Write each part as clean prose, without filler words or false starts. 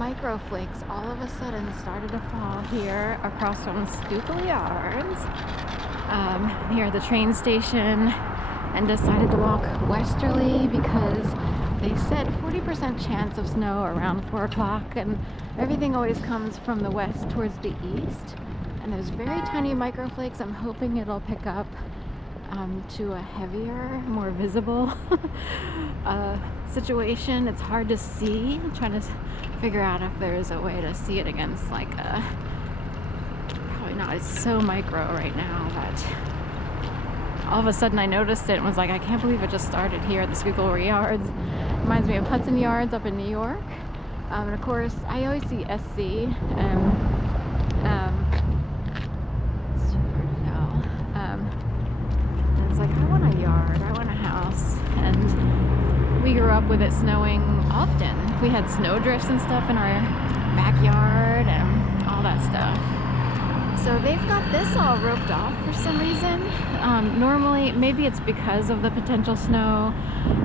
Micro-Flakes all of a sudden started to fall here across from Schuylkill Yards, near the train station, and decided to walk westerly because they said 40% chance of snow around 4 o'clock, and everything always comes from the west towards the east. And there's very tiny microflakes. I'm hoping it'll pick up to a heavier, more visible situation. It's hard to see. I'm trying to figure out if there's a way to see it against like a, probably not, it's so micro right now that all of a sudden I noticed it and was like, I can't believe it just started here at the Schuylkill Yards. Reminds me of Hudson Yards up in New York. And of course, I always see SC and it's like, I want a yard, I want a house. And we grew up with it snowing often. We had snowdrifts and stuff in our backyard and all that stuff. So they've got this all roped off for some reason. Normally, maybe it's because of the potential snow.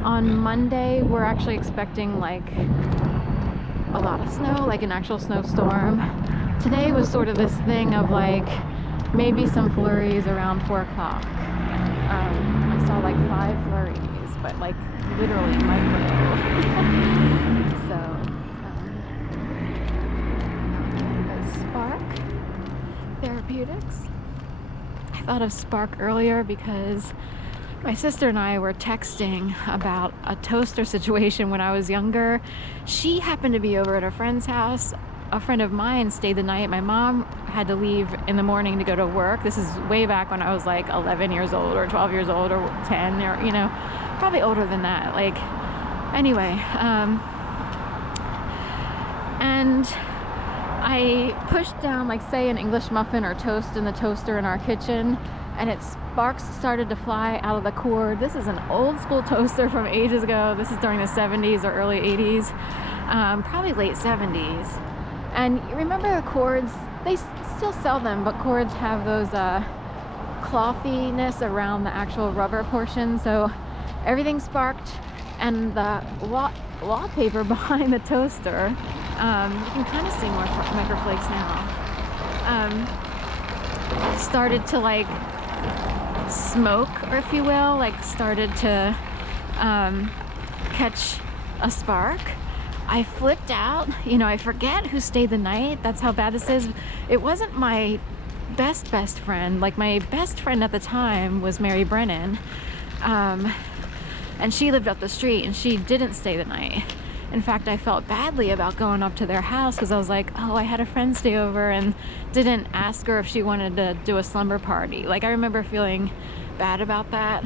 On Monday, we're actually expecting like a lot of snow, like an actual snowstorm. Today was sort of this thing of like maybe some flurries around 4 o'clock. I saw like 5 flurries, but like literally micro. So, Spark Therapeutics. I thought of Spark earlier because my sister and I were texting about a toaster situation when I was younger. She happened to be over at a friend's house. A friend of mine stayed the night. My mom had to leave in the morning to go to work. This is way back when I was like 11 years old or 12 years old or 10 or, you know, probably older than that. Like, anyway, and I pushed down, like, say, an English muffin or toast in the toaster in our kitchen, and sparks started to fly out of the cord. This is an old school toaster from ages ago. This is during the 70s or early 80s, probably late 70s. And you remember the cords? They still sell them, but cords have those clothiness around the actual rubber portion. So everything sparked, and the wallpaper behind the toaster, you can kind of see more microflakes now, started to like smoke, or if you will, like started to catch a spark. I flipped out. You know, I forget who stayed the night. That's how bad this is. It wasn't my best friend. Like, my best friend at the time was Mary Brennan, and she lived up the street, and she didn't stay the night. In fact, I felt badly about going up to their house because I was like, oh, I had a friend stay over and didn't ask her if she wanted to do a slumber party. Like, I remember feeling bad about that.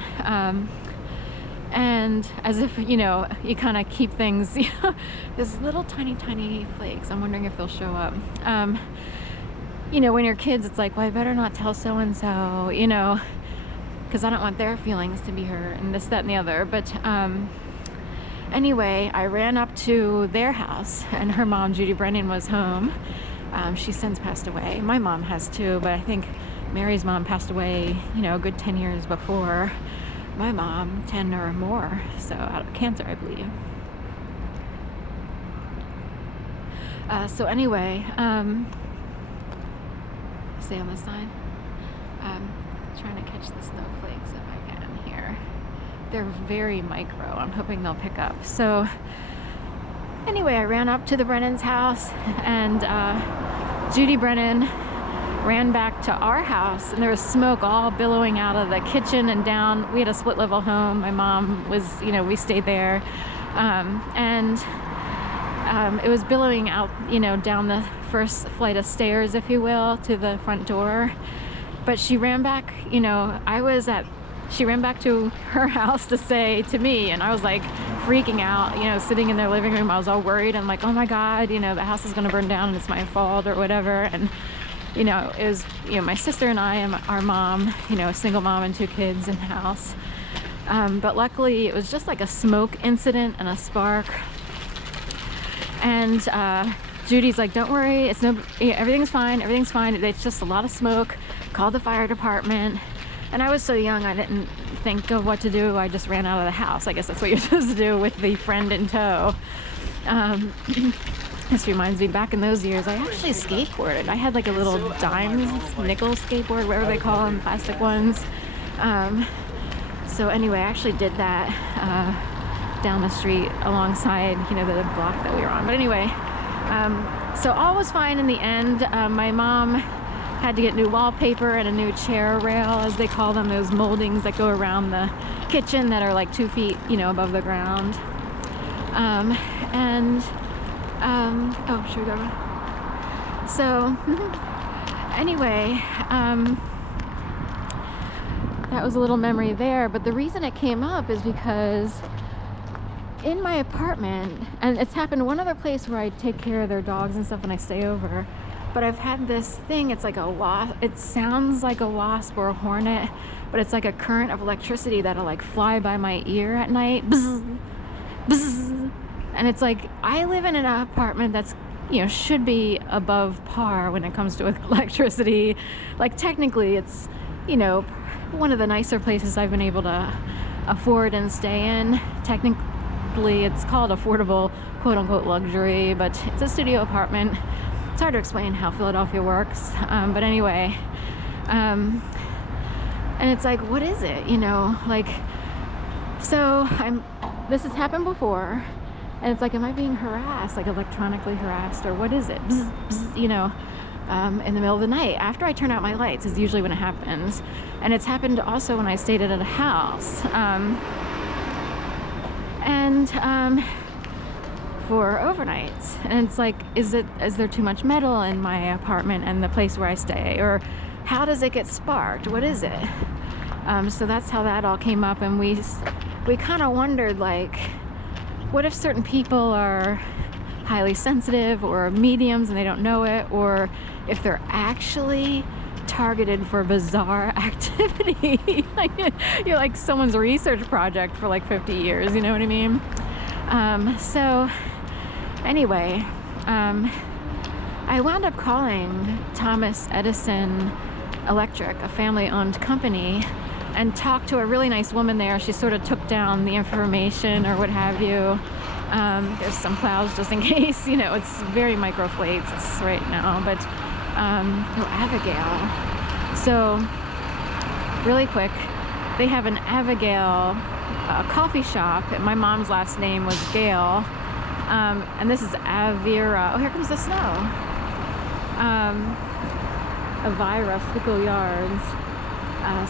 And as if, you know, you kind of keep things, you know, there's little tiny flakes. I'm wondering if they'll show up. You know, when you're kids, it's like, well, I better not tell so-and-so, you know, because I don't want their feelings to be hurt and this, that, and the other. But anyway, I ran up to their house, and her mom, Judy Brennan, was home. She's since passed away. My mom has too, but I think Mary's mom passed away, you know, a good 10 years before my mom, 10 or more, so out of cancer, I believe. So anyway, stay on this side. Trying to catch the snowflakes if I can here. They're very micro. I'm hoping they'll pick up. So anyway, I ran up to the Brennan's house, and Judy Brennan ran back to our house, and there was smoke all billowing out of the kitchen and down. We had a split level home. My mom was, you know, we stayed there, and it was billowing out, you know, down the first flight of stairs, if you will, to the front door. But she ran back, you know, she ran back to her house to say to me, and I was like freaking out, you know, sitting in their living room. I was all worried. I'm like, oh my God, you know, the house is going to burn down and it's my fault or whatever. And you know, it was, you know, my sister and I and our mom, you know, a single mom and 2 kids in the house. But luckily it was just like a smoke incident and a spark. And Judy's like, don't worry, everything's fine. It's just a lot of smoke. Call the fire department. And I was so young, I didn't think of what to do. I just ran out of the house. I guess that's what you're supposed to do with the friend in tow. This reminds me, back in those years, I actually skateboarded. I had like a little dime nickel skateboard, whatever they call them, plastic ones. So anyway, I actually did that down the street alongside, you know, the block that we were on. But anyway, so all was fine in the end. My mom had to get new wallpaper and a new chair rail, as they call them, those moldings that go around the kitchen that are like 2 feet, you know, above the ground. Oh, should we go? So anyway, that was a little memory there. But the reason it came up is because in my apartment, and it's happened one other place where I take care of their dogs and stuff when I stay over, but I've had this thing, it's like a wasp, it sounds like a wasp or a hornet, but it's like a current of electricity that'll like fly by my ear at night. Bzz, bzz. And it's like, I live in an apartment that's, you know, should be above par when it comes to electricity. Like technically it's, you know, one of the nicer places I've been able to afford and stay in. Technically it's called affordable, quote unquote, luxury, but it's a studio apartment. It's hard to explain how Philadelphia works. But anyway, and it's like, what is it? You know, like, so this has happened before. And it's like, am I being harassed, like electronically harassed, or what is it? Bzz, bzz, you know, in the middle of the night. After I turn out my lights is usually when it happens. And it's happened also when I stayed at a house. For overnights. And it's like, is there too much metal in my apartment and the place where I stay? Or how does it get sparked? What is it? So that's how that all came up. And we kind of wondered, like, what if certain people are highly sensitive or mediums and they don't know it, or if they're actually targeted for bizarre activity. Like, you're like someone's research project for like 50 years, you know what I mean? So anyway, I wound up calling Thomas Edison Electric, a family-owned company, and talked to a really nice woman there. She sort of took down the information or what have you. There's some clouds just in case, you know, it's very Micro-Flakes right now, but Abigail. So really quick, they have an Abigail coffee shop, and my mom's last name was Gail, and this is Avira. Oh, here comes the snow. Avira Schuylkill Yards.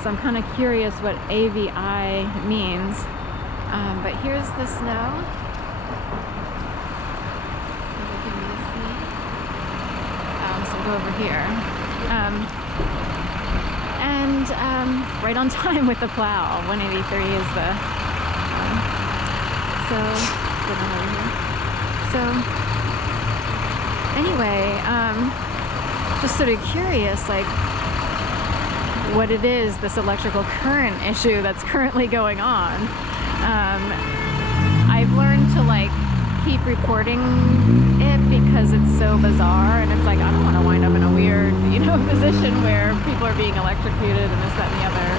So I'm kind of curious what AVI means. But here's the snow. So I'll go over here. Right on time with the plow. 183 is the... get on over here. So anyway, just sort of curious, like, what it is, this electrical current issue that's currently going on. I've learned to like keep reporting it because it's so bizarre, and it's like, I don't want to wind up in a weird, you know, position where people are being electrocuted and this, that, and the other.